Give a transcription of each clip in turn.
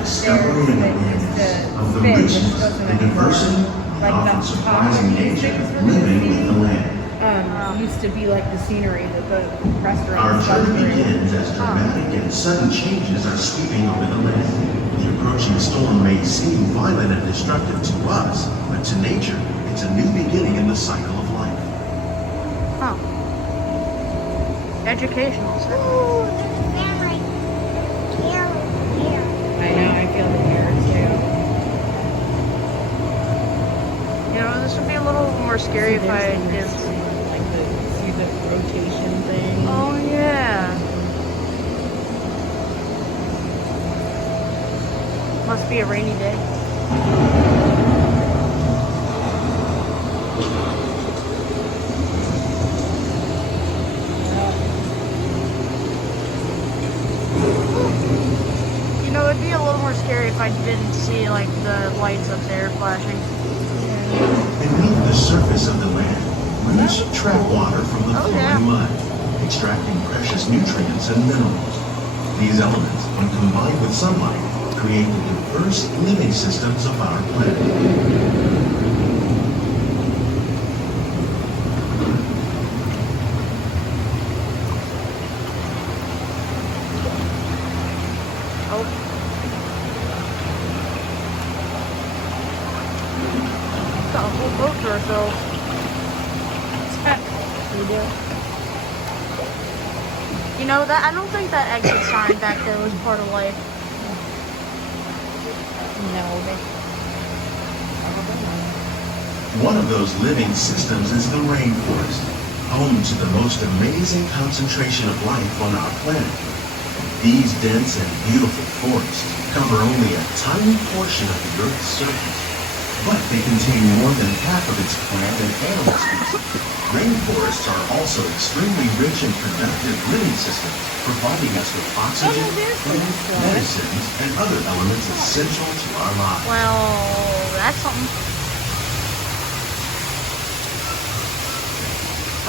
discovery and awareness of the richness and diversity and often surprising nature living with the land. Used to be like the scenery that the restaurant. Our journey begins as dramatic and sudden changes are sweeping over the land. The approaching storm may seem violent and destructive to us, but to nature, it's a new beginning in the cycle of life. Oh. Educational. Ooh, there's a fan right here. I know, I feel the air too. You know, this would be a little more scary if I didn't. See the rotation thing. Oh yeah. Must be a rainy day. You know, it'd be a little more scary if I didn't see like the lights up there flashing. Beneath the surface of the land, roots trap water from the flowing mud, extracting precious nutrients and minerals. These elements, when combined with sunlight, create the diverse living systems of our planet. Got a whole boat to ourselves. We do. You know that I don't think that exit sign back there was part of life. No, they probably not. One of those living systems is the rainforest, home to the most amazing concentration of life on our planet. These dense and beautiful forests cover only a tiny portion of the Earth's surface, but they contain more than half of its plant and animal species. Rainforests are also extremely rich and productive living systems, providing us with oxygen, food, medicines, and other elements essential to our lives. Well, that's something.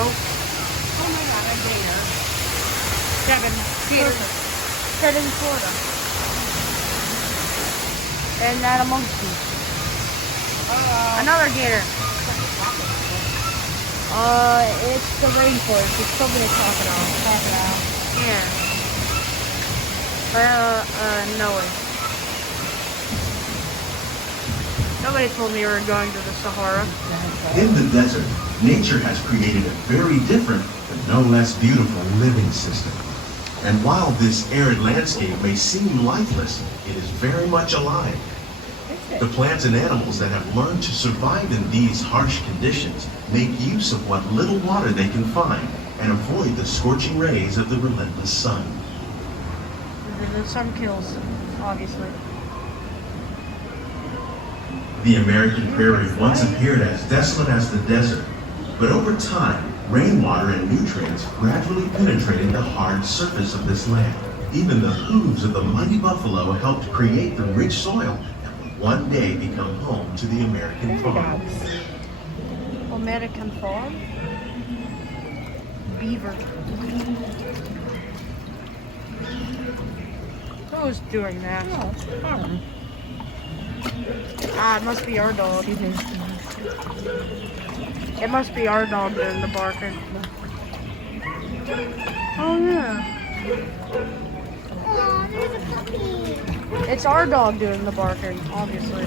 Oh. Oh my god, a gator. Kevin, Gator. Said in Florida. And that a monkey. Another gator. It's the rainforest. It's probably a crocodile. Yeah. No way. Nobody told me we were going to the Sahara. In the desert, nature has created a very different, but no less beautiful living system. And while this arid landscape may seem lifeless, it is very much alive. The plants and animals that have learned to survive in these harsh conditions make use of what little water they can find and avoid the scorching rays of the relentless sun. The sun kills, obviously. The American prairie once appeared as desolate as the desert, but over time, rainwater and nutrients gradually penetrated the hard surface of this land. Even the hooves of the mighty buffalo helped create the rich soil that will one day become home to the American farm. American farm? Beaver. Who's doing that? Oh, it's fun. Ah, it must be our dog. It must be our dog doing the barking. Oh yeah. Oh, there's a puppy. It's our dog doing the barking, obviously.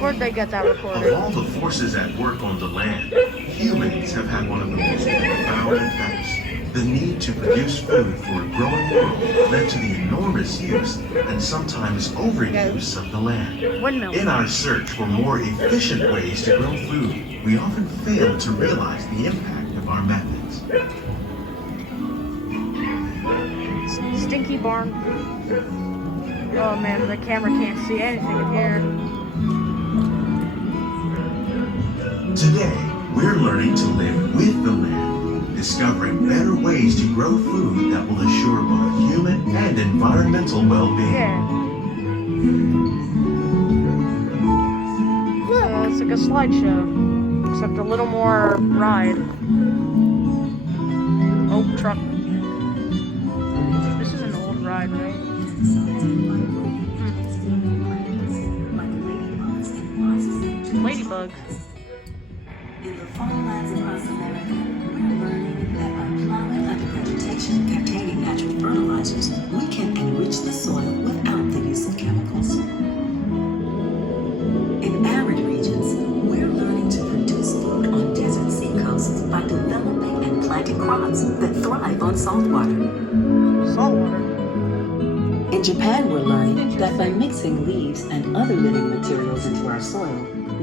Where'd they get that recorded? Of all the forces at work on the land, humans have had one of the most profound effects. The need to produce food for a growing world led to the enormous use and sometimes overuse of the land. Windmill. In our search for more efficient ways to grow food, we often fail to realize the impact of our methods. Stinky barn. Oh man, the camera can't see anything in here. Today, we're learning to live with the land, discovering better ways to grow food that will assure both human and environmental well-being. Yeah. It's like a slideshow, except a little more ride. Oh, truck. This is an old ride, right? Ladybugs. In the farmlands across America, we're learning that by plowing under vegetation containing natural fertilizers, we can enrich the soil without the use of chemicals. In arid regions, we're learning to produce food on desert seacoasts by developing and planting crops that thrive on salt water. Saltwater. In Japan, we're learning that by mixing leaves and other living materials into our soil,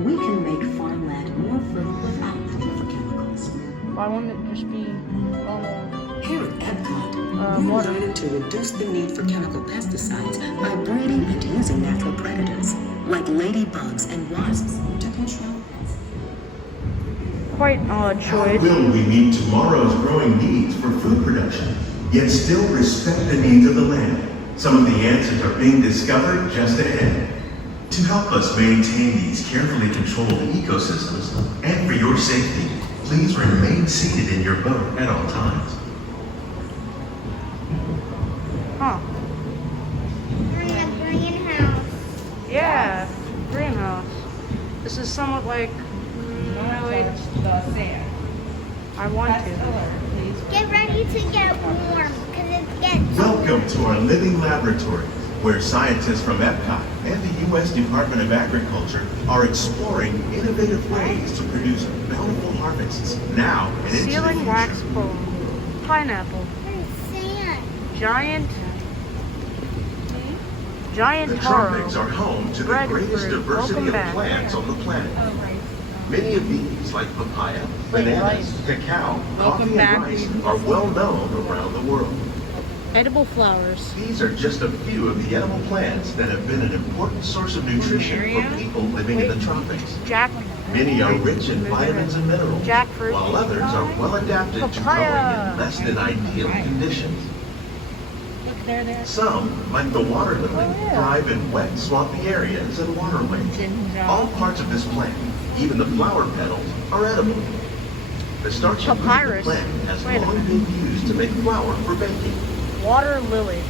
we can make farmland more fertile without the need for chemicals. Why wouldn't it just be normal? Here at Epcot, we're water. learning to reduce the need for chemical pesticides by breeding and using natural predators, like ladybugs and wasps, to control pests. Quite an odd How choice. will we meet tomorrow's growing needs for food production, yet still respect the needs of the land? Some of the answers are being discovered just ahead. To help us maintain these carefully controlled ecosystems, and for your safety, please remain seated in your boat at all times. Huh. We're in a greenhouse. Yeah. Greenhouse. This is somewhat like. Wait. The sand. I want Press to. alert, please. Get ready to get warm because it gets Welcome to our living laboratory, where scientists from Epcot and the U.S. Department of Agriculture are exploring innovative ways to produce bountiful harvests now and into the Sealing wax future. foam. Pineapple. sand. Giant The taro. tropics are home to the Breadfruit. greatest diversity Welcome of back. plants on the planet. Oh, right. Many of these, like papaya, Wait, bananas, rice. cacao, Welcome coffee, back. and rice, are well known around the world. Edible flowers. These are just a few of the edible plants that have been an important source of nutrition for people living in the tropics. Jack. Many are rich in vitamins and minerals, Jackfruit. while others are well adapted to growing Papaya. in less than ideal conditions. Look, there. Some, like the water lily, yeah. thrive in wet, swampy areas and waterways. All parts of this plant, even the flower petals, are edible. The starchy root of the Papyrus. plant has Wait a long been used to make flour for baking. Water lily.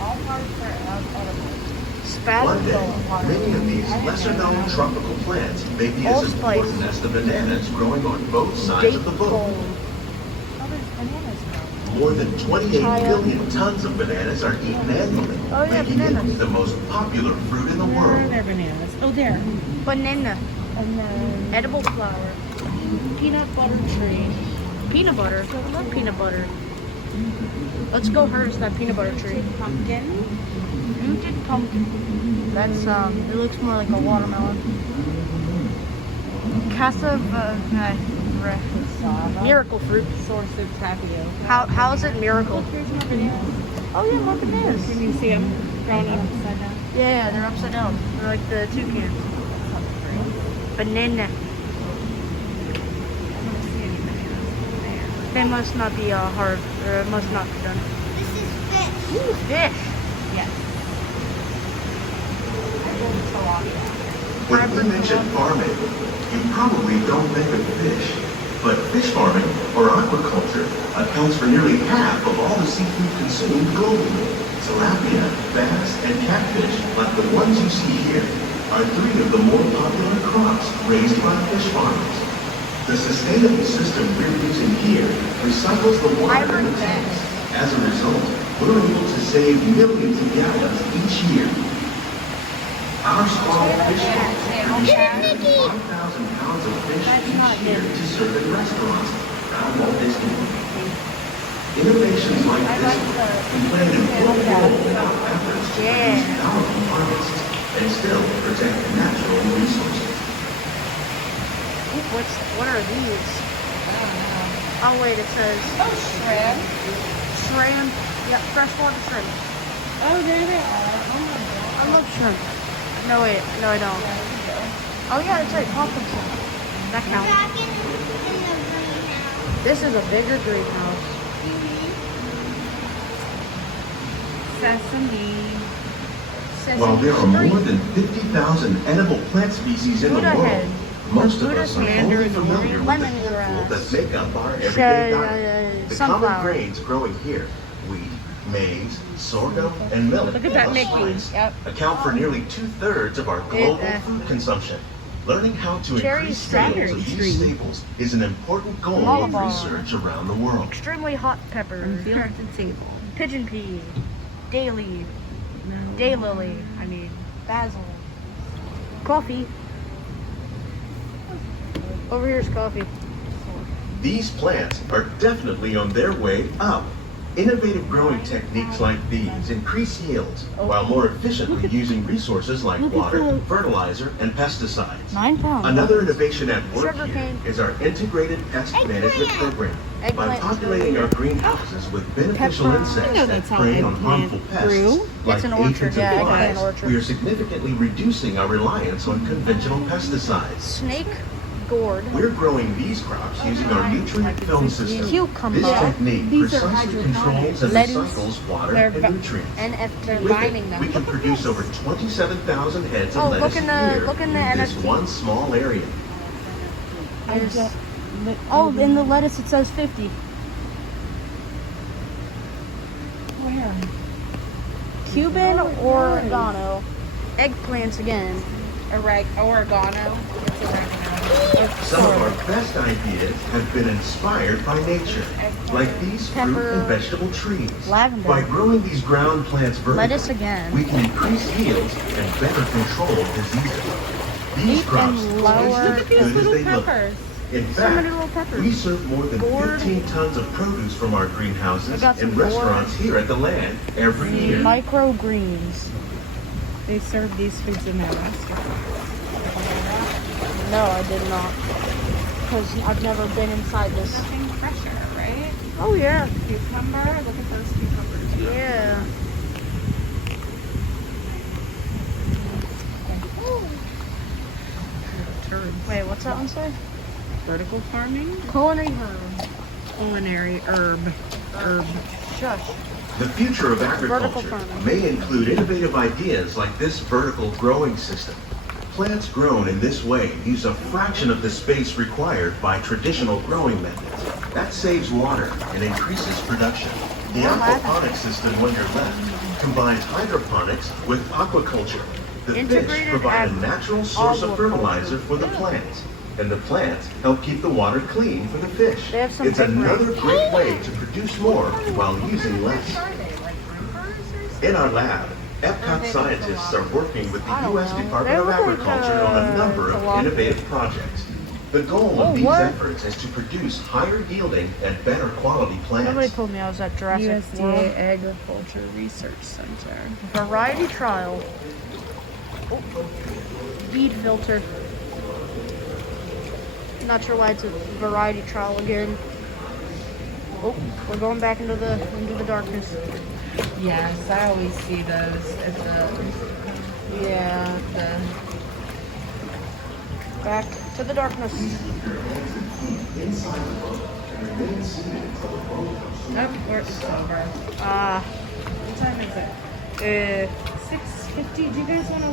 All parts are edible. One day, Spatula. many of these lesser-known tropical plants may be as Allspice. important as the bananas growing on both sides Date of the boat. palm. Oh, there's bananas now. More than 28 Chaya. billion tons of bananas are eaten annually, Oh, yeah, making bananas. it the most popular fruit in the Where are world. there bananas? Oh, there. Banana. And then Edible flower. peanut butter tree. Peanut butter. I love peanut butter. Let's go harvest that peanut butter tree. Pumpkin. Rooted pumpkin. That's it looks more like a watermelon. Miracle fruit. Source of tapioca. How is it miracle? Look, here's more bananas. Oh yeah, more bananas. Can you see them growing up upside down? Yeah, they're upside down. They're like the toucans. Banana. I don't see any bananas there. They must not be hard, or it must not be done. This is fish. Ooh, fish. Yes. I will tilapia. When we mention farming, you probably don't think of fish. But fish farming, or aquaculture, accounts for nearly half of all the seafood consumed globally. Tilapia, bass, and catfish, like the ones you see here, are three of the more popular crops raised by fish farmers. The sustainable system we're using here recycles the water in the tanks. As a result, we're able to save millions of gallons each year. Our small fish farms Get it, Nikki. 1,000 pounds of fish That's each not year good. to serve in restaurants around Walt Disney World. Innovations like this can play an important role in our efforts to produce bountiful harvests and still protect natural resources. Ooh, what are these? I don't know. Oh wait, it says Oh, shrimp. shrimp. Yeah, freshwater shrimp. Oh, there they are. Oh my god. I love shrimp. No wait, no I don't. There we go. Oh yeah, it's like pumpkin shrimp. That counts. Back in the greenhouse. This is a bigger greenhouse. Sesame. While there are more than 50,000 edible plant species in the Buddha world, head. most of Buddha us are mandarin, only familiar with the handful lemongrass. that make up our everyday diet. The common Sunflower. grains growing here, wheat, maize, sorghum, and millet, Look at that plus Mickey. rice, Yep. account for nearly 2/3 of our global food consumption. Learning how to Cherry increase strawberry sales of tree. these staples is an important goal of Lullaby. research around the world. Extremely hot pepper. Feel at the table. Pigeon pea. Daily. No. Daylily. I mean, basil. Coffee. Over here's coffee. These plants are definitely on their way up. Innovative growing techniques like these increase yields while more efficiently using resources like water, fertilizer, and pesticides. 9 pounds. Another innovation at work Sugar here cane. is our integrated pest management program. By Eggplant. populating our greenhouses with beneficial Pepper. insects I know that that's how prey on eggplant harmful pests grew. like It's an aphids orchard, yeah, and eggplant flies, orchard. we are significantly reducing our reliance on conventional pesticides. Snake gourd. We're growing these crops using our nutrient film system. Cucumber. This technique These are precisely controls and Lettuce. recycles water They're and vi- nutrients. They're With lining it, them. we can produce over 27,000 heads Oh, of lettuce a year look in the in this NFT. one small area. Is- Oh, in the lettuce it says 50. Where? Cuban oregano. Eggplants again. Oregano. It's oregano. Some of our best ideas have been inspired by nature, like these fruit Pepper. and vegetable trees. Lavender. By growing these ground plants vertically, Lettuce again. we can increase yields and better control diseases. These Deep crops and taste lower- as Look at these good as little they look. peppers. In So many fact, little peppers. we serve more than Gourd. 15 tons of produce from our I greenhouses got some and restaurants here at the land every year. Microgreens. They serve these foods in their restaurant. No, I did not. Because I've never been inside this. Nothing fresher, right? Oh, yeah. Cucumber. Look at those cucumbers. Yeah. Turds. Wait, what's that one say? Vertical farming. Culinary herb. Culinary herb. Shush. The future of Vertical agriculture farming. may include innovative ideas like this vertical growing system. Plants grown in this way use a fraction of the space required by traditional growing methods. That saves water and increases production. The Aquaponics System on your left combines hydroponics with aquaculture. The fish Integrated provide a natural source of aquaculture. fertilizer for the plants, and the plants help keep the water clean for the fish. They have some It's big another rings. great way to produce more while using less. In our lab, Epcot scientists are working with the I don't U.S. know. Department of They look like, Agriculture on a number of tilapia. innovative projects. The goal of Oh, these what? efforts is to produce higher yielding and better quality Somebody plants. told me I was at Jurassic USDA World. Agriculture Research Center. Variety trial. Oh. Bead filter. Not sure why it's a variety trial again. Oh, we're going back into the darkness. Yes, I always see those at Yeah. the Back to the darkness. Nope, it's over. Ah. What time is it? 6:50. Do you guys want to